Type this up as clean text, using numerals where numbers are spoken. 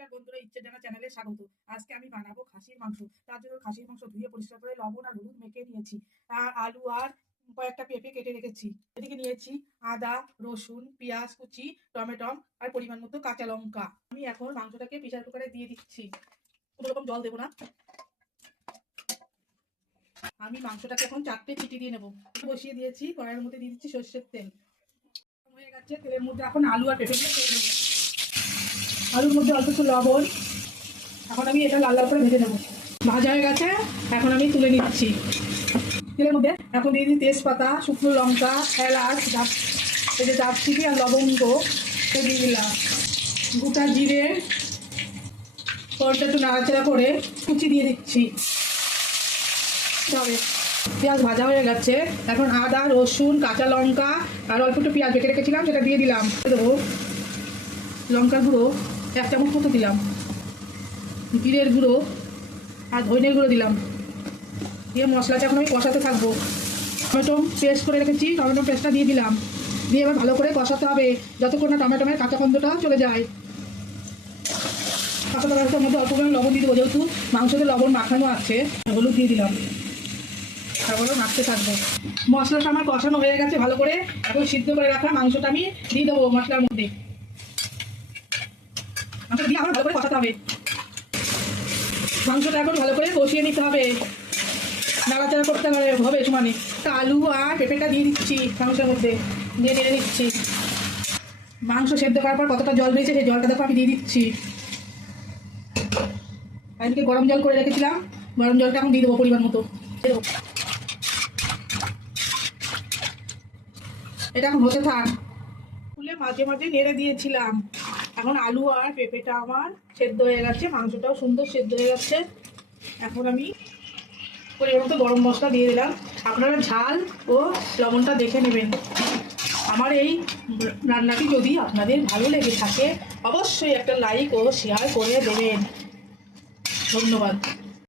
নমস্কার বন্ধুরা, ইচ্ছে জানা চ্যানেলে স্বাগত। আজকে আমি বানাবো খাসির মাংস। তার জন্য খাসির মাংস ধুয়ে পরিষ্কার করে লবণ আর হলুদ মেখে নিয়েছি। আর আলু আর কয়েকটা পেঁপে কেটে রেখেছি। এদিকে নিয়েছি আদা, রসুন, পেঁয়াজ কুচি, টমেটো আর পরিমাণ মতো কাঁচা লঙ্কা। আমি এখন মাংসটাকে প্রেসার কুকারে দিয়ে দিচ্ছি। কোনো রকম জল দেবো না। আমি মাংসটাকে এখন 4টে চিটি দিয়ে নেবো। বসিয়ে দিয়েছি, কড়াইয়ের মধ্যে দিয়ে দিচ্ছি সর্ষের তেল। হয়ে গেছে, তেলের মধ্যে এখন আলু আর পেঁপে দিয়ে দেবো। আলুর মধ্যে অল্প একটু লবণ। এখন আমি এটা লাল লাল করে ভেজে নেবো। ভাজা হয়ে গেছে, এখন আমি তুলে নিচ্ছি। তেলের মধ্যে এখন দিয়ে দিই তেজপাতা, শুকনো লঙ্কা, এলাচ, এই যে দারচিনি আর লবঙ্গ দিয়ে দিলাম। গোটা জিরে, কড়াইটা একটু নাড়াচাড়া করে কুচি দিয়ে দিচ্ছি। পেঁয়াজ ভাজা হয়ে গেছে, এখন আদা, রসুন, কাঁচা লঙ্কা আর অল্প একটু পেঁয়াজ বেটে রেখেছিলাম সেটা দিয়ে দিলাম। দেবো লঙ্কার গুঁড়ো 1 চামচ মতো দিলাম, জিরের গুঁড়ো আর ধনের গুঁড়ো দিলাম। দিয়ে মশলাটা এখন আমি কষাতে থাকবো। টমেটো পেস্ট করে রেখেছি, টমেটো পেস্টটা দিয়ে দিলাম। দিয়ে এবার ভালো করে কষাতে হবে যতক্ষণ না টমেটোমের কাঁচা গন্ধটা চলে যায়। কাঁচা টমেটোর মধ্যে অল্প করে লবণ দিয়ে দেবো, যেহেতু মাংসতে লবণ মাখানো আছে। হলুদ দিয়ে দিলাম, তারপরে মাখতে থাকবো। মশলাটা আমার কষানো হয়ে গেছে ভালো করে। এখন সিদ্ধ করে রাখা মাংসটা আমি দিয়ে দেবো মশলার মধ্যে। মাংসটা দিয়ে আমার ভালো করে কষাতে হবে। মাংসটা এখন ভালো করে কষিয়ে নিতে হবে, নাড়াচাড়া করতে হবে সমানে। আলু আর পেঁপেটা দিয়ে দিচ্ছি মাংসের মধ্যে, দিয়ে নেড়ে নিচ্ছি। মাংস সেদ্ধ করার পর কতটা জল বেরিয়েছে সেই জলটা দেখো আমি দিয়ে দিচ্ছি। এদিকে গরম জল করে রেখেছিলাম, গরম জলটা এখন দিয়ে দেবো পরিমাণ মতো। এটা এখন হতে থাক। ফুলে মাঝে মাঝে নেড়ে দিয়েছিলাম। এখন আলু আর পেঁপেটা আমার সেদ্ধ হয়ে গেছে, মাংসটাও সুন্দর সেদ্ধ হয়ে যাচ্ছে। এখন আমি পরিমাণ মতো গরম মশলা দিয়ে দিলাম। আপনারা ঝাল ও লবণটা দেখে নেবেন। আমার এই রান্নাটি যদি আপনাদের ভালো লেগে থাকে অবশ্যই একটা লাইক ও শেয়ার করে দেবেন। ধন্যবাদ।